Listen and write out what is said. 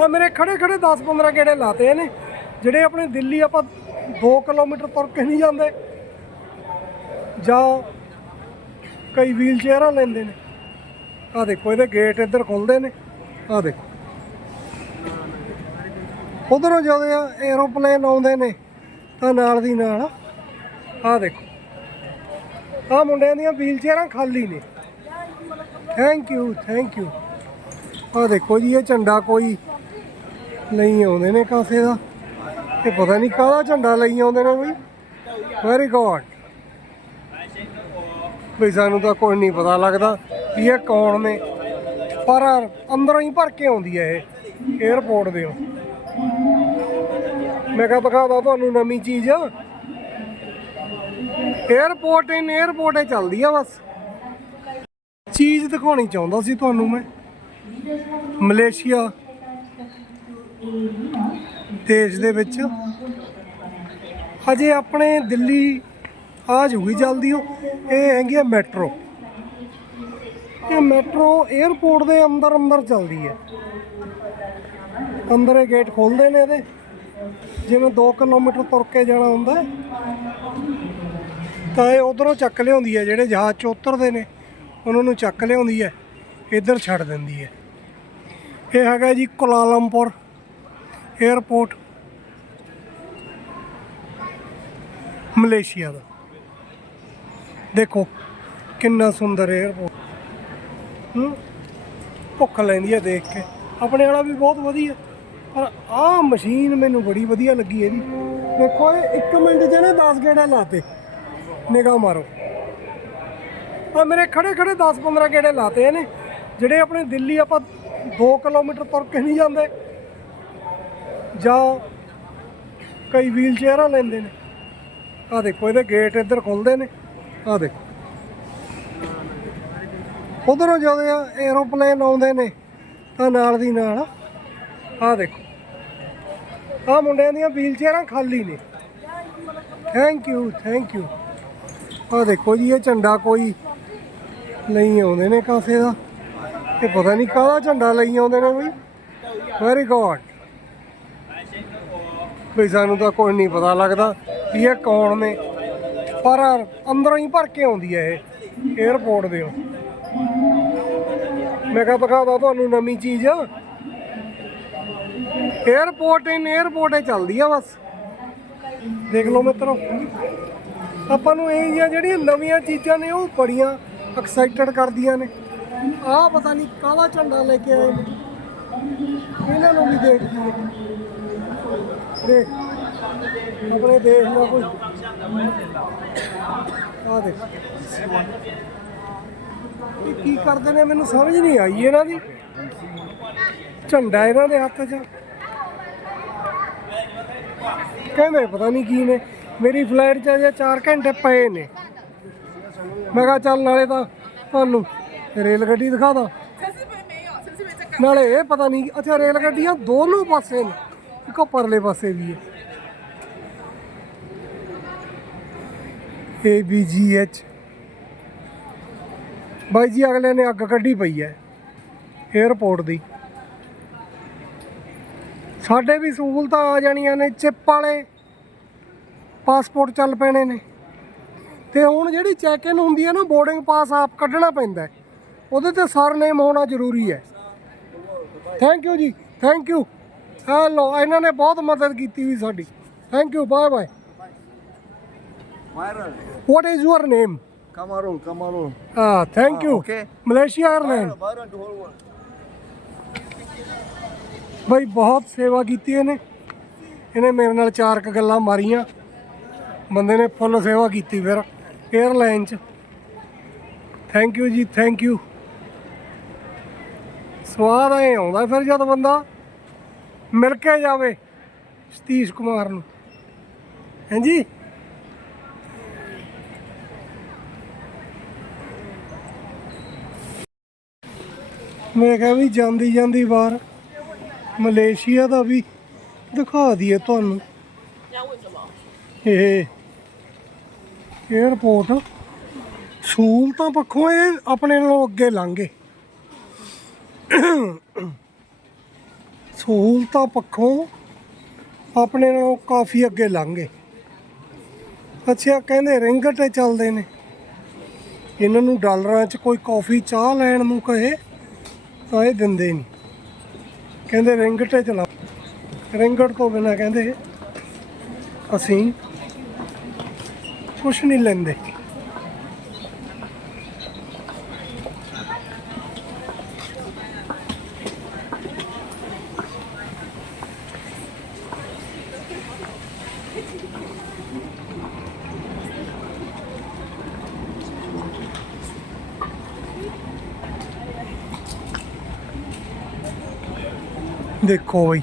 ਆ ਮੇਰੇ ਖੜੇ ਖੜੇ 10 15 ਗੇੜੇ ਲਾਤੇ ਨੇ ਜਿਹੜੇ ਆਪਣੇ ਦਿੱਲੀ ਆਪਾਂ 2 ਕਿਲੋਮੀਟਰ ਤੁਰ ਕੇ ਨਹੀਂ ਜਾਂਦੇ, ਜਾਂ ਕਈ ਵੀਲ ਚੇਅਰਾਂ ਲੈਂਦੇ ਨੇ। ਆ ਦੇਖੋ, ਇਹਦੇ ਗੇਟ ਇੱਧਰ ਖੁੱਲਦੇ ਨੇ। ਆ ਦੇਖੋ। ਉਧਰੋਂ ਜਦੋਂ 에어ਪਲੇਨ ਆਉਂਦੇ ਨੇ, ਤਾਂ ਨਾਲ ਦੀ ਨਾਲ ਆ ਦੇਖੋ। ਆ ਮੁੰਡਿਆਂ ਦੀਆਂ ਵੀਲ ਚੇਅਰਾਂ ਖਾਲੀ ਨੇ। ਥੈਂਕ ਯੂ ਥੈਂਕ ਯੂ ਆ ਦੇਖੋ ਜੀ, ਇਹ ਝੰਡਾ ਕੋਈ ਲਈ ਆਉਂਦੇ ਨੇ ਕਾਫੇ ਦਾ। ਤੇ ਪਤਾ ਨਹੀਂ ਕਾਹਦਾ ਝੰਡਾ ਲਈ ਆਉਂਦੇ ਨੇ ਬਈ। ਵੈਰੀ ਗੁੱਡ ਵੀ ਸਾਨੂੰ ਤਾਂ ਕੋਈ ਨਹੀਂ ਪਤਾ ਲੱਗਦਾ ਵੀ ਇਹ ਕੌਣ ਨੇ। ਪਰ ਅੰਦਰੋਂ ਹੀ ਭਰ ਕੇ ਆਉਂਦੀ ਹੈ ਇਹ 에어ਪੋਰਟ ਦੇ ਮੈਂ ਕਹਾਂ ਦਿਖਾਵਾ ਤੁਹਾਨੂੰ ਨਵੀਂ ਚੀਜ਼। 에어ਪੋਰਟ ਇਨ 에어ਪੋਰਟ ਹੀ ਚੱਲਦੀ ਆ ਬਸ। ਚੀਜ਼ ਦਿਖਾਉਣੀ ਚਾਹੁੰਦਾ ਸੀ ਤੁਹਾਨੂੰ ਮੈਂ। ਮਲੇਸ਼ੀਆ। ਦੇਸ਼ ਦੇ ਵਿੱਚ। ਹਜੇ ਆਪਣੇ ਦਿੱਲੀ ਆ ਜੂਗੀ ਜਲਦੀ ਉਹ ਇਹ ਹੈਗੀ ਆ ਮੈਟਰੋ। ਇਹ ਮੈਟਰੋ 에어ਪੋਰਟ ਦੇ ਅੰਦਰ ਅੰਦਰ ਚੱਲਦੀ ਹੈ। ਅੰਦਰ ਇਹ ਗੇਟ ਖੋਲਦੇ ਨੇ ਇਹਦੇ। ਜਿਵੇਂ 2 ਕਿਲੋਮੀਟਰ ਤੁਰ ਕੇ ਜਾਣਾ ਹੁੰਦਾ ਤਾਂ ਇਹ ਉਧਰੋਂ ਚੱਕ ਲਿਆਉਂਦੀ ਹੈ, ਜਿਹੜੇ ਜਹਾਜ਼ 'ਚ ਉਤਰਦੇ ਨੇ, ਉਹਨਾਂ ਨੂੰ ਚੱਕ ਲਿਆਉਂਦੀ ਹੈ। ਇੱਧਰ ਛੱਡ ਦਿੰਦੀ ਹੈ। ਇਹ ਹੈਗਾ ਜੀ ਕੁਲਾਲੰਪੁਰ ਏਅਰਪੋਰਟ ਮਲੇਸ਼ੀਆ ਦਾ। ਦੇਖੋ, ਕਿੰਨਾ ਸੁੰਦਰ ਏਅਰਪੋਰਟ ਹੂੰ? ਭੁੱਖ ਲੈਂਦੀ ਹੈ ਦੇਖ ਕੇ। ਆਪਣੇ ਵਾਲਾ ਵੀ ਬਹੁਤ ਵਧੀਆ। ਪਰ ਆਹ ਮਸ਼ੀਨ ਮੈਨੂੰ ਬੜੀ ਵਧੀਆ ਲੱਗੀ ਇਹਦੀ। ਦੇਖੋ ਇਹ ਇੱਕ ਮਿੰਟ 'ਚ ਨੇ 10 ਗੇੜੇ ਲਾਤੇ। ਨਿਗਾਹ ਮਾਰੋ। ਆ ਮੇਰੇ ਖੜੇ ਖੜੇ 10 15 ਗੇੜੇ ਲਾਤੇ ਨੇ ਜਿਹੜੇ ਆਪਣੇ ਦਿੱਲੀ ਆਪਾਂ 2 ਕਿਲੋਮੀਟਰ ਤੁਰ ਕੇ ਨਹੀਂ ਜਾਂਦੇ। ਜਾਂ ਕਈ ਵੀਲ ਚੇਅਰਾਂ ਲੈਂਦੇ ਨੇ। ਆ ਦੇਖੋ, ਇਹਦੇ ਗੇਟ ਇੱਧਰ ਖੁੱਲਦੇ ਨੇ। ਆ ਦੇਖੋ। ਉਧਰੋਂ ਜਦੋਂ 에어ਪਲੇਨ ਆਉਂਦੇ ਨੇ, ਤਾਂ ਨਾਲ ਦੀ ਨਾਲ ਆ ਦੇਖੋ। ਆ ਮੁੰਡਿਆਂ ਦੀਆਂ ਵੀਲ ਚੇਅਰਾਂ ਖਾਲੀ ਨੇ। ਥੈਂਕ ਯੂ ਥੈਂਕ ਯੂ ਆ ਦੇਖੋ ਜੀ, ਇਹ ਝੰਡਾ ਕੋਈ ਲਈ ਆਉਂਦੇ ਨੇ ਕਾਫੇ ਦਾ। ਇਹ ਪਤਾ ਨਹੀਂ ਕਾਹਦਾ ਝੰਡਾ ਲਈ ਆਉਂਦੇ ਨੇ ਬਈ। ਵੈਰੀ ਗੁੱਡ ਵੀ ਸਾਨੂੰ ਤਾਂ ਕੋਈ ਨਹੀਂ ਪਤਾ ਲੱਗਦਾ ਕਿ ਇਹ ਕੌਣ ਨੇ। ਪਰ ਅੰਦਰੋਂ ਹੀ ਭਰ ਕੇ ਆਉਂਦੀ ਹੈ ਇਹ 에어ਪੋਰਟ ਦੇ ਮੈਂ ਕਹਾਂ ਦਿਖਾਉਂਦਾ ਤੁਹਾਨੂੰ ਨਵੀਂ ਚੀਜ਼। 에어ਪੋਰਟ ਇਨ 에어ਪੋਰਟ ਹੀ ਚੱਲਦੀ ਆ ਬਸ। ਦੇਖ ਲਓ ਮਿੱਤਰੋ, ਆਪਾਂ ਨੂੰ ਇਹ ਜੀਆਂ ਜਿਹੜੀਆਂ ਨਵੀਆਂ ਚੀਜ਼ਾਂ ਨੇ, ਉਹ ਬੜੀਆਂ ਐਕਸਾਈਟਡ ਕਰਦੀਆਂ ਨੇ। ਆਹ ਪਤਾ ਨਹੀਂ ਕਾਲਾ ਝੰਡਾ ਲੈ ਕੇ ਆਏ ਨੇ। ਇਹਨਾਂ ਨੂੰ ਵੀ ਦੇਖਦੇ ਹਾਂ ਦੇਖ ਆਪਣੇ ਦੇਖ ਲਓ ਕੋਈ। ਆ ਦੇਖ। ਇਹ ਕੀ ਕਰਦੇ ਨੇ ਮੈਨੂੰ ਸਮਝ ਨਹੀਂ ਆਈ ਇਹਨਾਂ ਦੀ। ਝੰਡਾ ਇਹਨਾਂ ਦੇ ਹੱਥ 'ਚ। ਕਹਿੰਦੇ ਪਤਾ ਨਹੀਂ ਕੀ ਨੇ। ਮੇਰੀ ਫਲਾਈਟ 'ਚ ਅਜੇ 4 ਘੰਟੇ ਪਏ ਨੇ। ਮੈਂ ਕਿਹਾ ਚੱਲ ਨਾਲੇ ਤਾਂ ਤੁਹਾਨੂੰ ਰੇਲ ਗੱਡੀ ਦਿਖਾ ਦਾਂ। ਨਾਲੇ ਇਹ ਪਤਾ ਨਹੀਂ, ਅੱਛਾ ਰੇਲ ਗੱਡੀਆਂ ਦੋਨੋਂ ਪਾਸੇ ਨੇ। ਇੱਕੋ ਪਰਲੇ ਪਾਸੇ ਵੀ ਹੈ। ਏ ਬੀ ਜੀ ਐਚ ਬਾਈ ਜੀ, ਅਗਲੇ ਨੇ ਅੱਗ ਕੱਢੀ ਪਈ ਹੈ 에어ਪੋਰਟ ਦੀ। ਸਾਡੇ ਵੀ ਸਹੂਲਤਾਂ ਆ ਜਾਣੀਆਂ ਨੇ, ਚਿੱਪ ਵਾਲੇ। ਪਾਸਪੋਰਟ ਚੱਲ ਪੈਣੇ ਨੇ। ਤੇ ਹੁਣ ਜਿਹੜੀ ਚੈੱਕ ਇਨ ਹੁੰਦੀ ਹੈ ਨਾ ਬੋਰਡਿੰਗ ਪਾਸ ਆਪ ਕੱਢਣਾ ਪੈਂਦਾ ਉਹਦੇ ਤੇ ਸਰਨੇਮ ਹੋਣਾ ਜ਼ਰੂਰੀ ਹੈ। ਥੈਂਕ ਯੂ ਜੀ ਥੈਂਕ ਯੂ ਹੈਲੋ ਇਹਨਾਂ ਨੇ ਬਹੁਤ ਮਦਦ ਕੀਤੀ ਵੀ ਸਾਡੀ। Thank you bye bye Myron, what is your name Cameroon, Cameroon. ਹਾਂ thank you okay. Malaysia airline Myron, the whole world. ਬਈ ਬਹੁਤ ਸੇਵਾ ਕੀਤੀ ਇਹਨੇ। ਇਹਨੇ ਮੇਰੇ ਨਾਲ ਚਾਰ ਕ ਗੱਲਾਂ ਮਾਰੀਆਂ। ਬੰਦੇ ਨੇ ਫੁੱਲ ਸੇਵਾ ਕੀਤੀ ਫਿਰ 에ਅਰਲਾਈਨ 'ਚ। ਥੈਂਕ ਯੂ ਜੀ ਥੈਂਕ ਯੂ ਸਵਾਦ ਐ ਆਉਂਦਾ ਫਿਰ ਜਦ ਬੰਦਾ। ਮਿਲ ਕੇ ਜਾਵੇ ਸਤੀਸ਼ ਕੁਮਾਰ ਨੂੰ। ਹਾਂਜੀ? ਮੈਂ ਕਿਹਾ ਵੀ ਜਾਂਦੀ ਜਾਂਦੀ ਬਾਹਰ ਮਲੇਸ਼ੀਆ ਦਾ ਵੀ ਦਿਖਾ ਦਈਏ ਤੁਹਾਨੂੰ। ਇਹ 에어ਪੋਰਟ ਸਹੂਲਤਾਂ ਪੱਖੋਂ ਇਹ ਆਪਣੇ ਨਾਲੋਂ ਅੱਗੇ ਲੰਘੇ। ਸਹੂਲਤਾਂ ਪੱਖੋਂ ਆਪਣੇ ਨਾਲੋਂ ਕਾਫੀ ਅੱਗੇ ਲੰਘ। ਗਏ ਅੱਛਾ ਕਹਿੰਦੇ ਰਿੰਗ ਚੱਲਦੇ ਨੇ। ਇਹਨਾਂ ਨੂੰ ਡਾਲਰਾਂ 'ਚ ਕੋਈ ਕਾਫੀ, ਚਾਹ ਲੈਣ ਨੂੰ ਕਹੇ ਤਾਂ ਇਹ ਦਿੰਦੇ ਨਹੀਂ। ਕਹਿੰਦੇ ਰਿੰਗਟੇ ਚਲਾ। ਰਿੰਗਟ ਤੋਂ ਬਿਨਾ ਕਹਿੰਦੇ ਅਸੀਂ ਕੁਛ ਨਹੀਂ ਲੈਂਦੇ। ਦੇਖੋ ਬਈ